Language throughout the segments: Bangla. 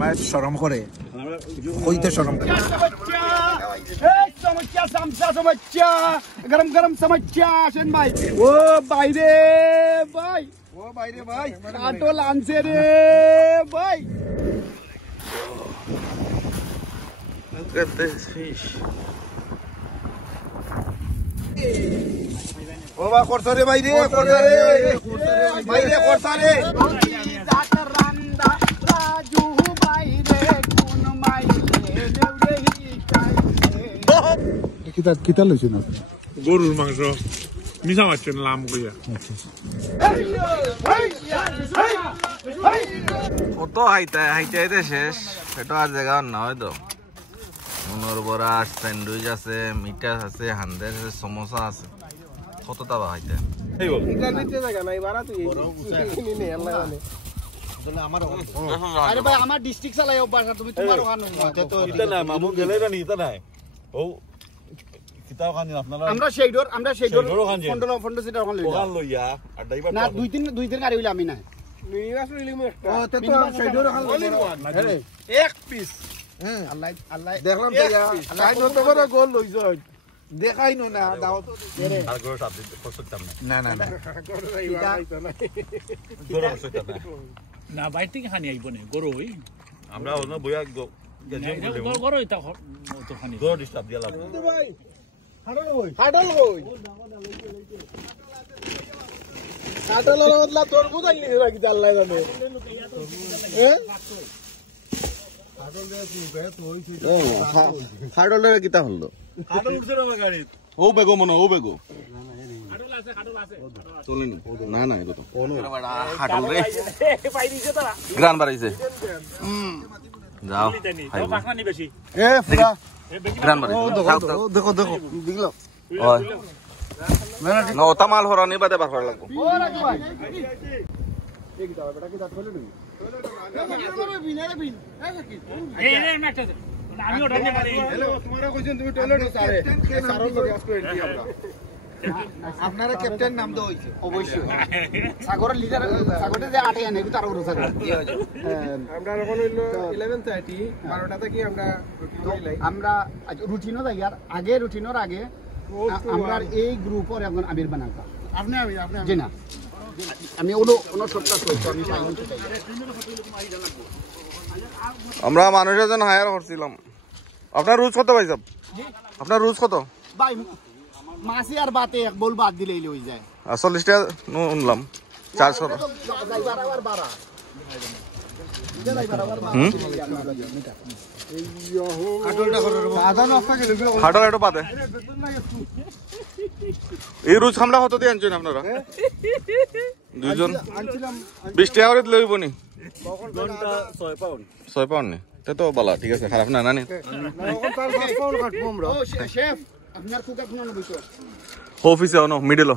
मैं शर्म करे कोई तो शर्म करे समस्या समस्या समस्या गरम गरम समस्या आशेन भाई ओ भाई रे भाई काटो लांसे रे भाई Look at this fish. ओ बा कोरसा रे भाई रे कोरसा रे भाई रे कोरसा रे जात रांदा राजू भाई रे कोन माई रे देवरे ही चाइले किता লইছেন আপনি গরুর মাংস মিশা মাছের নাম কইয়া কত হাইতে হাইতে শেষ এটা আর জায়গা না হয়তো মনোর বড়া স্যান্ডউইচ আছে মিঠা আছে হান্দের আছে সমোসা আছে কত টাকা হাইতে এই বল আরে ভাই আমার ডিস্ট্রিক্ট চালাই অভ্যাস তুমি তোমার ওখানে ইতা না মামু গেলে না ইতা নাই ও কিতাও খানি আপনারা আমরা সেইডর ফন্ডো সিটার ওখানে ওখান লইয়া আর ড্রাইভার না দুই দিন গাড়ি হইলে আমি না মিনিবাস লিমু একটা ও তে তো সাইডর খালি এক পিস হ্যাঁ আল্লাহ আল্লাহ দেখলাম তো সাইড হতে পারে গোল লই যায় দেখাই না দাও আর গরু সাপ দিতে করছতাম না না না গরু করছতাম না বাইরে থেকে খানি আইব না গরু হই আমরা ওনা বইয়া গরু এটা তো খানি গরু ডিস্টার্ব দিয়া লাভ ভাই হাডল কই হাডলের বদলা তরমুজ আনলি নাকি আল্লাহ জানে হ্যাঁ হাডলের কিতা হলো হাডল উঠছে না গাড়ি ও বেগো মনে ও বেগো খাটল আছে চলেন না না এটা তো হাডল রে গ্রান বাড়াইছে যাও পাখনি বেশি এ ফুরা গ্রান বাড়াইছে দেখো দেখলো ওই না ওটা মাল হরানি বাদে বার করা লাগবো ও রাজু ভাই ঠিক দাও বেটা কি দাঁত ফেলে দিবি এই রে নাটক আমি ওটা নিয়ে পারি তোমারা কইছেন তুমি টয়লেট সারে সারল লগে আজকে এন্ট্রি আমরা আপনারা ক্যাপ্টেন নাম দেওয়া হইছে অবশ্যই সাগরের লিডার সাগরে যে আটে আনে তার উপর সাগর আমরা এখন হইলো 11:30 12টা থেকে আমরা রুটিনও যাই আর আগে রুটিনের আগে আমরা এই গ্রুপের একজন আমির বানাতা আপনি জি না আমি ওনো সপ্তাহ চলছে আমি আমরা মানুষের জন্য হায়ার করছিলাম আপনার রুজ কত ভাই সাহেব আপনার রুজ কত ভাই মাসি আর বাতে এক বল বাদ দিলেই হয়ে যায় 40 টাকা উনলাম 400 হাটল একটু পাতে এই রোজ খামলা কত দিয়ে আনছেন আপনারা দুইজন 20 টাকা করে লইব নি 6 পাউন্ড নি তো বলা ঠিক আছে খারাপ না নানি শেফ আপনার কুক এখন বসো অফিসে অনো মিডল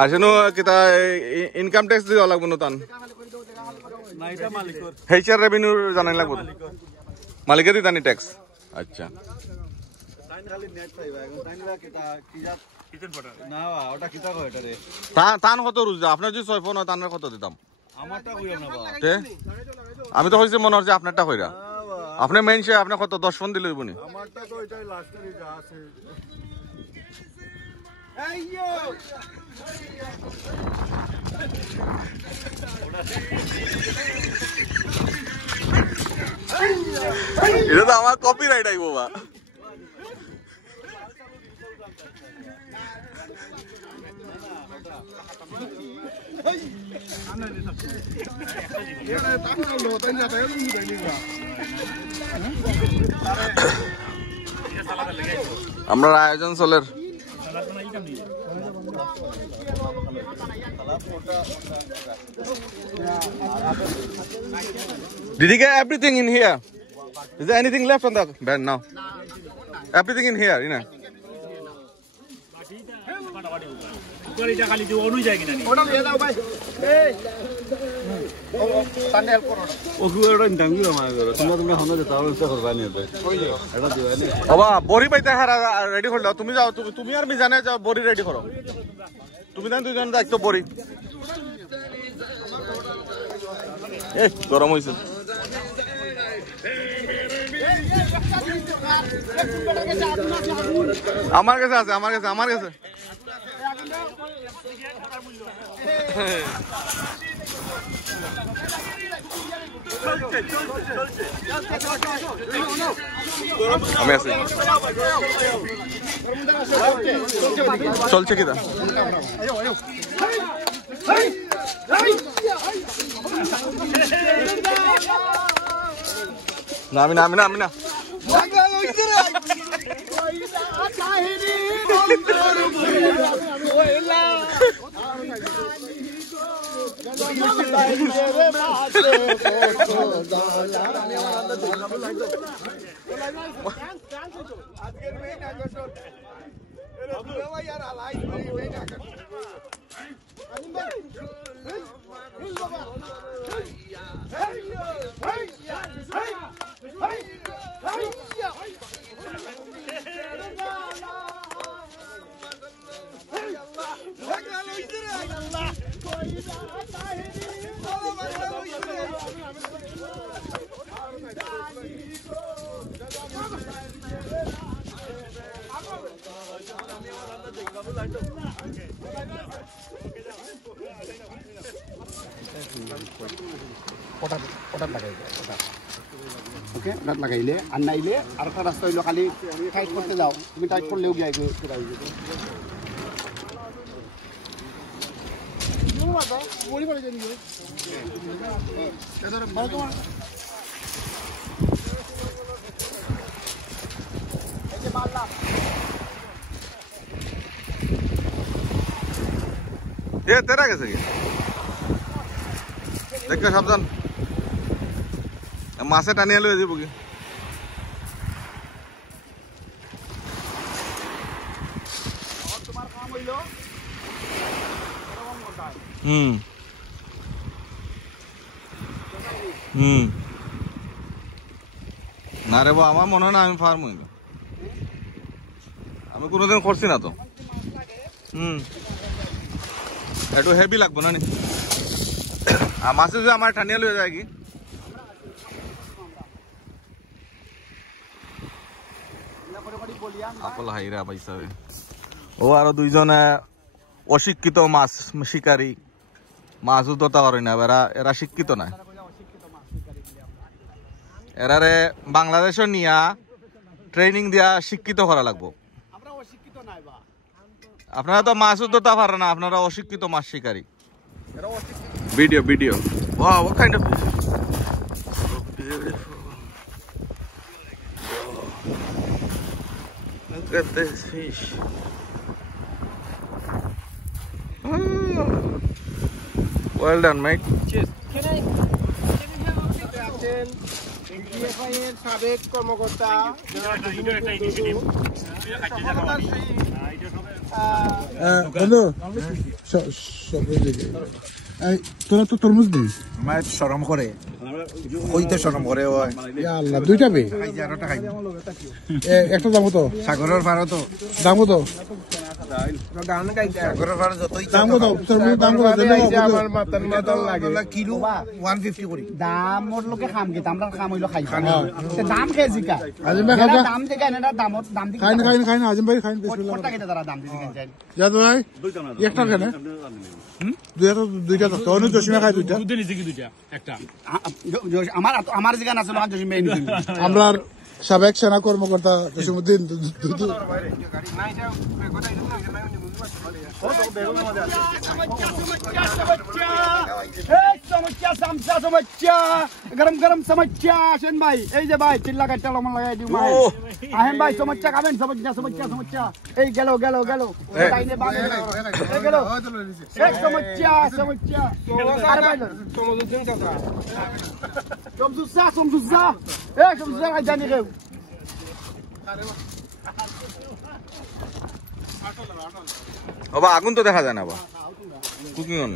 আসেনো কিতা ইনকাম ট্যাক্স দিও লাগবো নতান নাইটা মালিকর হেচার রেভিনিউ জানাই লাগবো মালিকে দিতানি ট্যাক্স আচ্ছা টাইম খালি নেট পাইবা এখন টাইমলা কিটা কিজাত কিচেন পটার না ওটা কিটা কয় এটা রে তান কত রুজা আপনার যদি 6 ফোন হয় তানের কত দিতাম আমারটা কইও না বাবা তে আমি তো হইছে মনে হচ্ছে আপনারটা কইরা আপনি মেনছে আপনি কত 10 ফোন দিলে হইবনি আমারটা তো এটাই লাস্টেরই যা আছে এইয়ো এটা তো আমার কপিরাইট আইবো বা আমরা আয়োজন চলের Did you get everything in here? Is there anything left on the bed now? Everything in here, you know. গলিটা খালি যে অনু যায় কিনা নি ওটা নিয়ে দাও ভাই এই তান্ডে হেল্প করো ও কি ওটা ইনকাম কি আমার তোমরা হন্দ দে তাহলে তো করবা নি এটা দিবানি বাবা বড়ি পাইতে হারা রেডি করলো তুমি যাও তুমি আর মি জানে যাও বড়ি রেডি করো তুমি দেন দুইজন দায়িত্ব পড়ি গরম হয়েছে আমার কাছে আছে আমার কাছে আমি আছি চলছে কিনা আমি না ওকে দাঁত লাগাইলে আর নাইলে আর একটা রাস্তা হইলো খালি টাইট করতে যাও তুমি টাইট করলেও গিয়ে তেরা গেছে কি দেখে সাবধান মাছে টানিয়ে লয়ে যাব কি না রে বা আমার মনে হয় না আমি ফার্ম হইল আমি কোনোদিন করছি না তো একটু হেভি লাগবো না আর মাছে যদি আমার টানিয়ে লয়ে যায় কি আপল হাইরা পাইছা ও আরো দুইজনে অশিক্ষিত মাছ শিকারী মাছ ধরতে পারে না এরা শিক্ষিত না এরারে বাংলাদেশে নিয়া ট্রেনিং দিয়া শিক্ষিত করা লাগবো আপনারা তো মাছ ধরতে পারে না আপনারা অশিক্ষিত মাছ শিকারী video wow what kind of fish so beautiful look at this fish well done mate cheers can I সাবেক কর্মকর্তা বন্ধু তোরা তো তরমুজ দিস আমার শরম করে ওইতে শরম করে আল্লাহ দুইটা বে একটা দাম কত সাগরের পাড়া তো দাম কত সাগরের পাড়া যতই দাম কত তরমুজ দাম কত আমার মাতাল লাগে কিলো 150 করে দাম মোর লোকে খাম কি আমরা খাম হইলো খাই দাম কেজি কা আজিম ভাই খাজা দাম থেকে না দাম দিকে খাইন আজিম ভাই খাইন বিসমিল্লাহ কত টাকা তারা দাম দিকে কেন যা ভাই একটা কেন দুইটা তো তোর জসিমা খাই দুইটা দুধ নিছে কি দুইটা একটা আমার জিগান আছে লোহান জসিম মেইন আমরা সাবেক সেনা কর্মকর্তা জসিমউদ্দিন गरम गरम समस्या आशेन भाई এই যে ভাই চিল্লা কাটটা লমন লাগাই দিও ভাই আহেন ভাই সমস্যা খাবেন সমস্যা এই গেল লাইনে বাঁধে এই গেল এক সমস্যা আর ভাই সমস্যা এই সমস্যা আই জানি রে বাবা আগুন তো দেখা যায় না বাবা কুকিং অন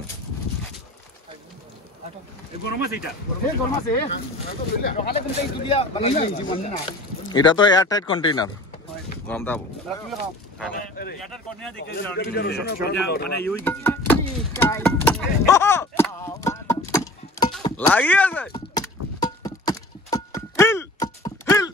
এটা তো এয়ার টাইট কন্টেইনার গরম দাও এটার কন্যা দেখে যাও মানে ইউই গেছি লাগিয়ে আছে হিল হিল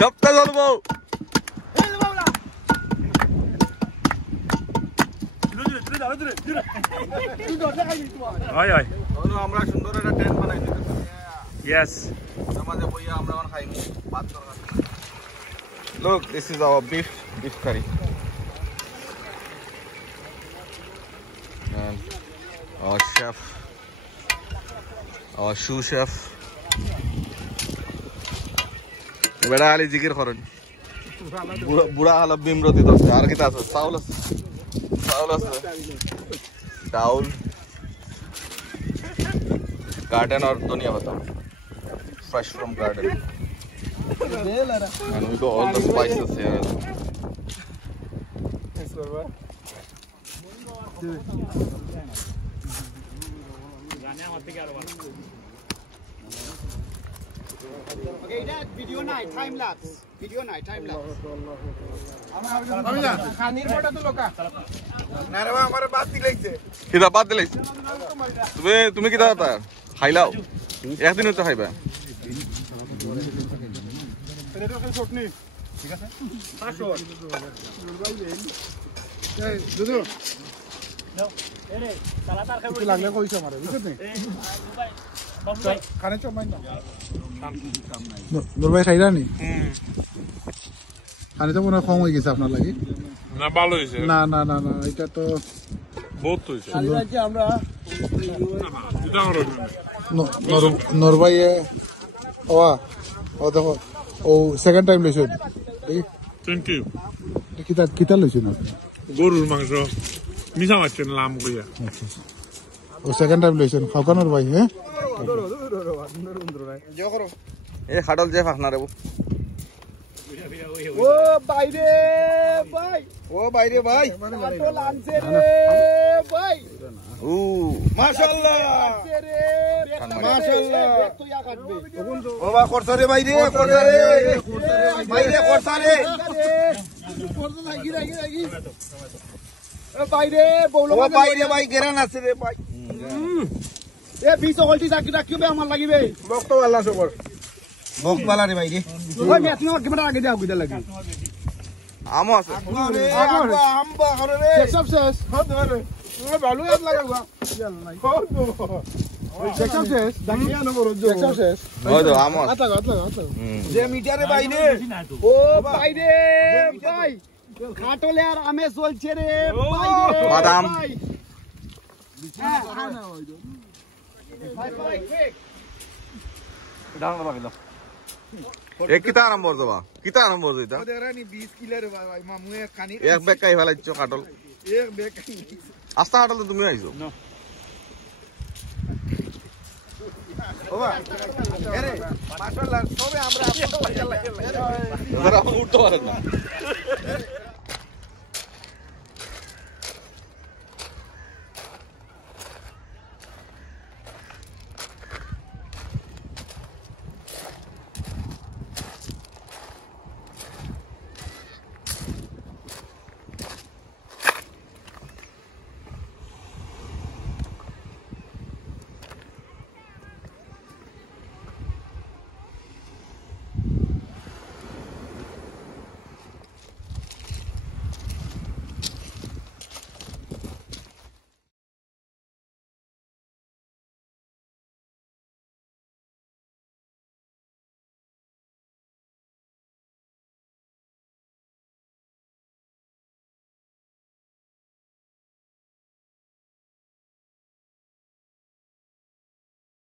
সপ্তাহ চলবো আমরা সুন্দর একটা টেন্ট বানাই দিতেছি ইয়েস আমাদের বইয়া আমরা খাইনি ভাত তরকারি Look, this is our beef curry. And our chef, our sous chef. বেড়া আলি জিকির করেন বুড়া হালা বিমরতি দছে আর কি আছে চাউল আছে চাউল গার্ডেন और ধনিয়া পাতা fresh from garden and we got all the spices here জানে আমার থেকে আরো ভালো Okay, that video night, time lapse. Video night, time lapse. কিতা বাদ দিলে তুমি কিতা তা খাইলাও একদিন তো খাইবা লাগলে কইছ আমারে বুঝছ নি খানে চমাই না নরবাই খাইরা নি খানে তো মনে কম হয়ে গেছে আপনার লাগি না ভালো হইছে না না না না এটা তো বহুত হইছে আমরা এটা করো নরবাই ও দেখো ও সেকেন্ড টাইম লইছেন থ্যাংক ইউ কিতা কিতা লইছেন আপনি গরুর মাংস মিশা মাছেন লাম কইয়া ও সেকেন্ড টাইম লইছেন খাওয়ানোর ভাই হ্যাঁ এ খাডল যে ফাখনা রে ও বাইরে ভাই কাটো লানছে রে ভাই ও মাশাআল্লাহ রে মাশাআল্লাহ তো ইয়া কাটবে ও বা করছা রে বাইরে বাইরে বউলো ও বাইরে ভাই গেরান আছে রে ভাই এ বিশ হলটি চাকি রাখিবে আমার লাগিবে বক্ত আল্লাহ সবর বকবালা রে বাইরে ওই মেতনি ওর ক্যামেরা আগে দাও কইতা লাগি আমো আছে আরে আম্বা করে রে সব শেষ হদ ধরে ও ভালো ইয়াত লাগাবা সব শেষ দাকিয়া না বড় সব শেষ ওই তো আমো আছে আচ্ছা যে মিটারে বাইরে ও বাইরে ভাই খাটলে আর আমে চলছে রে বাইরে বাদাম। এ কিতা আরম্ভ করবা কিতা আরম্ভ করছিস ওদেরানি 20 কিলো রে ভাই মামুয়ে কানি এক ব্যাগ খাই ফেলাইছো কাটল এক বেক আস্তা কাটল তো তুমি আইছো ওবা আরে মাশাআল্লাহ সবে আমরা আপনার উঠতে পারেন না